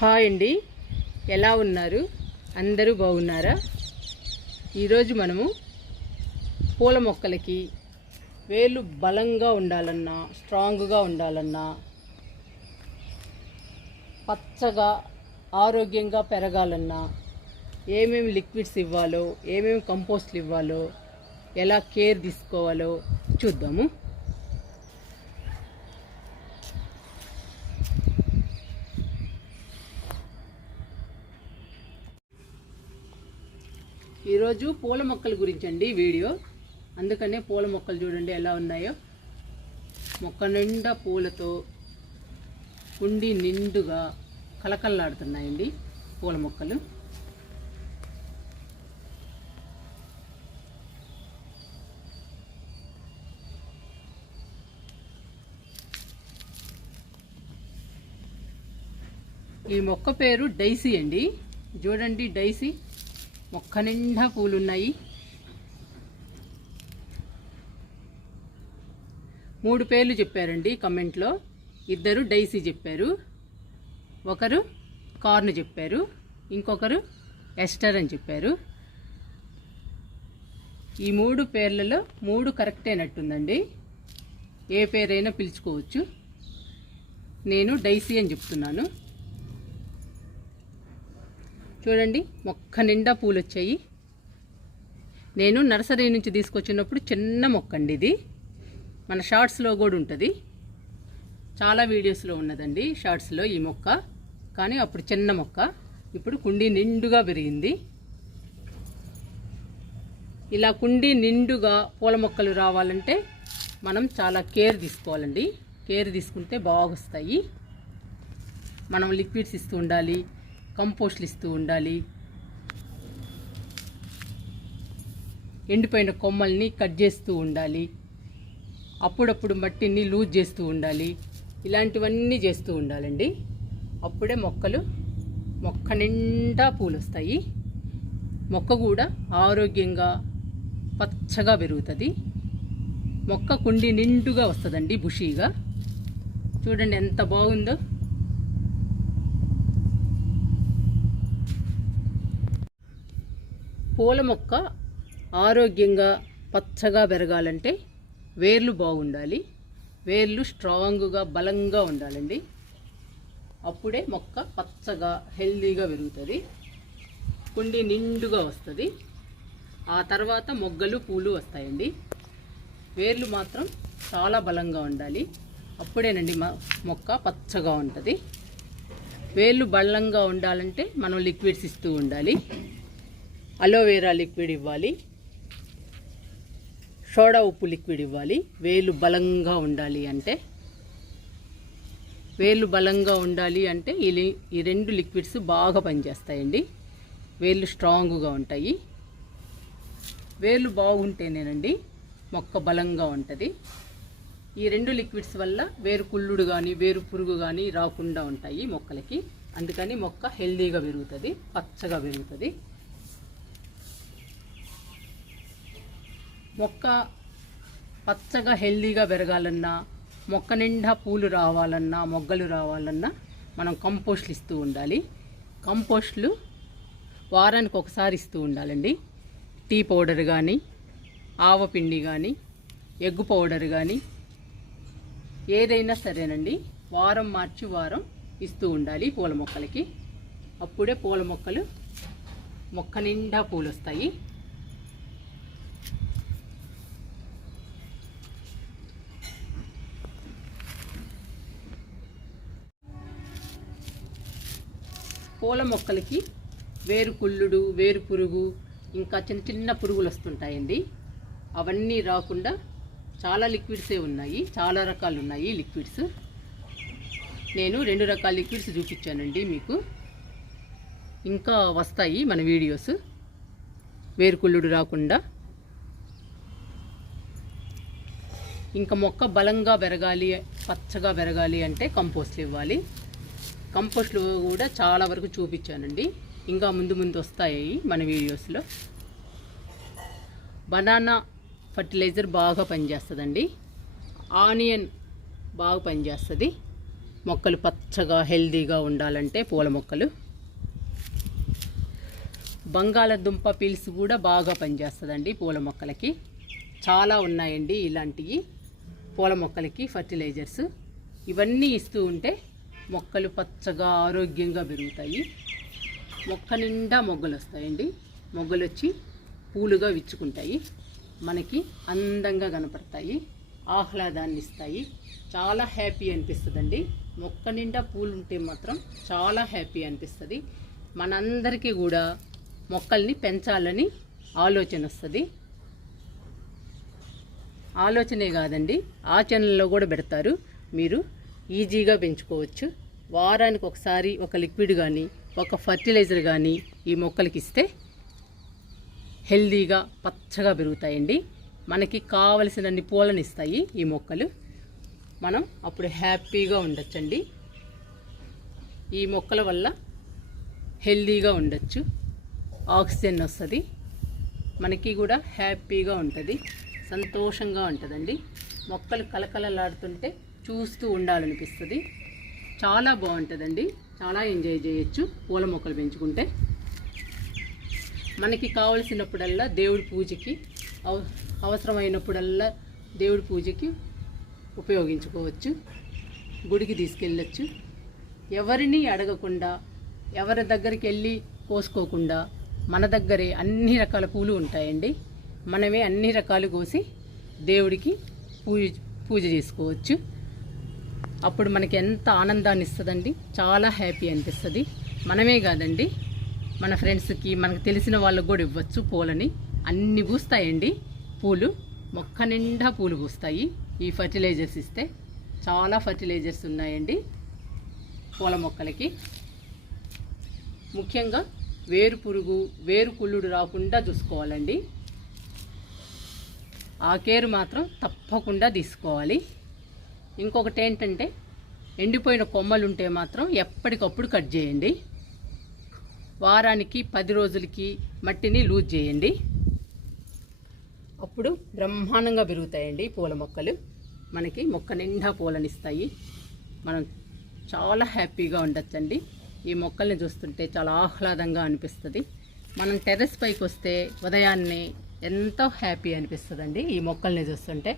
Hi అండి, ఎలా ఉన్నారు? అందరూ బాగున్నారా? ఈరోజు మనము పూల మొక్కలకి వేళ్ళు బలంగా ఉండాలన్నా, స్ట్రాంగ్గా ఉండాలన్నా, పచ్చగా ఆరోగ్యంగా పెరగాలన్నా ఏమేమి లిక్విడ్స్ ఇవ్వాలో, ఏమేమి కంపోస్ట్లు ఇవ్వాలో, ఎలా కేర్ తీసుకోవాలో చూద్దాము. ఈరోజు పూల మొక్కల గురించి అండి వీడియో. అందుకనే పూల మొక్కలు చూడండి ఎలా ఉన్నాయో. మొక్క నిండా పూలతో కుండి నిండుగా కలకల్లాడుతున్నాయండి పూల మొక్కలు. ఈ మొక్క పేరు డైసీ అండి. చూడండి, డైసీ మొక్క నిండా పూలున్నాయి. 3 పేర్లు చెప్పారండి కమెంట్లో. 2 డైసీ చెప్పారు, ఒకరు కార్న్ చెప్పారు, ఇంకొకరు ఎస్టర్ అని చెప్పారు. ఈ 3 పేర్లలో 3 కరెక్ట్ అయినట్టుందండి. ఏ పేరైనా పిలుచుకోవచ్చు. నేను డైసీ అని చెప్తున్నాను. చూడండి, మొక్క నిండా పూలు వచ్చాయి. నేను నర్సరీ నుంచి తీసుకొచ్చినప్పుడు చిన్న మొక్క అండి ఇది. మన షార్ట్స్లో కూడా ఉంటుంది, చాలా వీడియోస్లో ఉన్నదండి షార్ట్స్లో ఈ మొక్క. కానీ అప్పుడు చిన్న మొక్క, ఇప్పుడు కుండీ నిండుగా పెరిగింది. ఇలా కుండీ నిండుగా పూల మొక్కలు రావాలంటే మనం చాలా కేర్ తీసుకోవాలండి. కేర్ తీసుకుంటే బాగొస్తాయి. మనం లిక్విడ్స్ ఇస్తూ ఉండాలి, కంపోస్ట్లు ఇస్తూ ఉండాలి, ఎండిపోయిన కొమ్మల్ని కట్ చేస్తూ ఉండాలి, అప్పుడప్పుడు మట్టిని లూజ్ చేస్తూ ఉండాలి. ఇలాంటివన్నీ చేస్తూ ఉండాలండి. అప్పుడే మొక్క నిండా పూలు వస్తాయి. మొక్క కూడా ఆరోగ్యంగా పచ్చగా పెరుగుతుంది. మొక్క కుండి నిండుగా వస్తుందండి, బుషీగా. చూడండి ఎంత బాగుందో. పూల మొక్క ఆరోగ్యంగా పచ్చగా పెరగాలంటే వేర్లు బాగుండాలి. వేర్లు స్ట్రాంగ్గా బలంగా ఉండాలండి. అప్పుడే మొక్క పచ్చగా హెల్దీగా పెరుగుతుంది, కుండి నిండుగా వస్తుంది. ఆ తర్వాత మొగ్గలు పూలు వస్తాయండి. వేర్లు మాత్రం చాలా బలంగా ఉండాలి. అప్పుడేనండి మొక్క పచ్చగా ఉంటుంది. వేర్లు బలంగా ఉండాలంటే మనం లిక్విడ్స్ ఇస్తూ ఉండాలి. అలోవెరా లిక్విడ్ ఇవ్వాలి, సోడా ఉప్పు లిక్విడ్ ఇవ్వాలి. వేళ్ళు బలంగా ఉండాలి అంటే, వేళ్ళు బలంగా ఉండాలి అంటే ఈ 2 లిక్విడ్స్ బాగా పనిచేస్తాయండి. వేళ్ళు స్ట్రాంగ్గా ఉంటాయి. వేళ్ళు బాగుంటేనేనండి మొక్క బలంగా ఉంటుంది. ఈ 2 లిక్విడ్స్ వల్ల వేరు కుళ్ళుడు కానీ వేరు పురుగు కానీ రాకుండా ఉంటాయి మొక్కలకి. అందుకని మొక్క హెల్దీగా పెరుగుతుంది, పచ్చగా పెరుగుతుంది. మొక్క పచ్చగా హెల్దీగా పెరగాలన్నా, మొక్క నిండా పూలు రావాలన్నా, మొగ్గలు రావాలన్నా మనం కంపోస్ట్లు ఇస్తూ ఉండాలి. కంపోస్ట్లు వారానికి ఒకసారి ఇస్తూ ఉండాలండి. టీ పౌడర్ కానీ, ఆవపిండి కానీ, ఎగ్ పౌడర్ కానీ, ఏదైనా సరేనండి వారం మార్చి వారం ఇస్తూ ఉండాలి పూల మొక్కలకి. అప్పుడే పూల మొక్క నిండా పూలు వస్తాయి. పూల మొక్కలకి వేరు కుళ్ళుడు, వేరు పురుగు, ఇంకా చిన్న చిన్న పురుగులు వస్తుంటాయండి. అవన్నీ రాకుండా చాలా లిక్విడ్సే ఉన్నాయి, చాలా రకాలు ఉన్నాయి లిక్విడ్స్. నేను 2 రకాల లిక్విడ్స్ చూపించానండి మీకు. ఇంకా వస్తాయి మన వీడియోస్. వేరు కుళ్ళుడు రాకుండా, ఇంకా మొక్క బలంగా పెరగాలి, పచ్చగా పెరగాలి అంటే కంపోస్ట్లు ఇవ్వాలి. కంపోస్ట్లు కూడా చాలా వరకు చూపించానండి. ఇంకా ముందు వస్తాయి మన వీడియోస్లో. బనానా ఫర్టిలైజర్ బాగా పనిచేస్తుందండి. ఆనియన్ బాగా పనిచేస్తుంది. మొక్కలు పచ్చగా హెల్దీగా ఉండాలంటే పూల మొక్కలు. బంగాళదుంప పీల్స్ కూడా బాగా పనిచేస్తుందండి పూల మొక్కలకి. చాలా ఉన్నాయండి ఇలాంటివి పూల మొక్కలకి ఫర్టిలైజర్స్. ఇవన్నీ ఇస్తూ ఉంటే మొక్కలు పచ్చగా ఆరోగ్యంగా పెరుగుతాయి. మొక్క నిండా మొగ్గలు వస్తాయండి. మొగ్గలు వచ్చి పూలుగా విచ్చుకుంటాయి. మనకి అందంగా కనపడతాయి, ఆహ్లాదాన్ని ఇస్తాయి. చాలా హ్యాపీ అనిపిస్తుందండి. మొక్క నిండా పూలు ఉంటే మాత్రం చాలా హ్యాపీ అనిపిస్తుంది. మనందరికీ కూడా మొక్కల్ని పెంచాలని ఆలోచన వస్తుంది. ఆలోచనే కాదండి, ఆచరణలో కూడా పెడతారు. మీరు ఈజీగా పెంచుకోవచ్చు. వారానికి ఒకసారి ఒక లిక్విడ్ కానీ ఒక ఫర్టిలైజర్ కానీ ఈ మొక్కలకి ఇస్తే హెల్దీగా పచ్చగా పెరుగుతాయండి. మనకి కావలసినన్ని పూలను ఇస్తాయి ఈ మొక్కలు. మనం అప్పుడు హ్యాపీగా ఉండొచ్చండి. ఈ మొక్కల వల్ల హెల్దీగా ఉండొచ్చు, ఆక్సిజన్ వస్తుంది, మనకి కూడా హ్యాపీగా ఉంటుంది, సంతోషంగా ఉంటుందండి. మొక్కలు కలకలలాడుతుంటే చూస్తూ ఉండాలనిపిస్తుంది. చాలా బాగుంటుందండి. చాలా ఎంజాయ్ చేయొచ్చు పూల మొక్కలు పెంచుకుంటే. మనకి కావలసినప్పుడల్లా దేవుడి పూజకి, అవసరమైనప్పుడల్లా దేవుడి పూజకి ఉపయోగించుకోవచ్చు. గుడికి తీసుకెళ్ళచ్చు. ఎవరిని అడగకుండా, ఎవరి దగ్గరికి వెళ్ళి కోసుకోకుండా మన దగ్గరే అన్ని రకాల పూలు ఉంటాయండి. మనమే అన్ని రకాలు కోసి దేవుడికి పూజ చేసుకోవచ్చు. అప్పుడు మనకి ఎంత ఆనందాన్ని ఇస్తుందండి. చాలా హ్యాపీ అనిపిస్తుంది. మనమే కాదండి, మన ఫ్రెండ్స్కి, మనకు తెలిసిన వాళ్ళకు కూడా ఇవ్వచ్చు పూలని. అన్ని పూస్తాయండి పూలు. మొక్క నిండా పూలు పూస్తాయి ఈ ఫర్టిలైజర్స్ ఇస్తే. చాలా ఫర్టిలైజర్స్ ఉన్నాయండి పూల మొక్కలకి. ముఖ్యంగా వేరు పురుగు, వేరు కుళ్ళుడు రాకుండా చూసుకోవాలండి. ఆ కేర్ మాత్రం తప్పకుండా తీసుకోవాలి. ఇంకొకటి ఏంటంటే, ఎండిపోయిన కొమ్మలు ఉంటే మాత్రం ఎప్పటికప్పుడు కట్ చేయండి. వారానికి 10 రోజులకి మట్టిని లూజ్ చేయండి. అప్పుడు బ్రహ్మాండంగా పెరుగుతాయండి పూల మొక్కలు. మనకి మొక్క నిండా పూలనిస్తాయి. మనం చాలా హ్యాపీగా ఉండొచ్చండి. ఈ మొక్కల్ని చూస్తుంటే చాలా ఆహ్లాదంగా అనిపిస్తుంది. మనం టెర్రస్ పైకి వస్తే ఉదయాన్నే ఎంతో హ్యాపీ అనిపిస్తుందండి ఈ మొక్కల్ని చూస్తుంటే.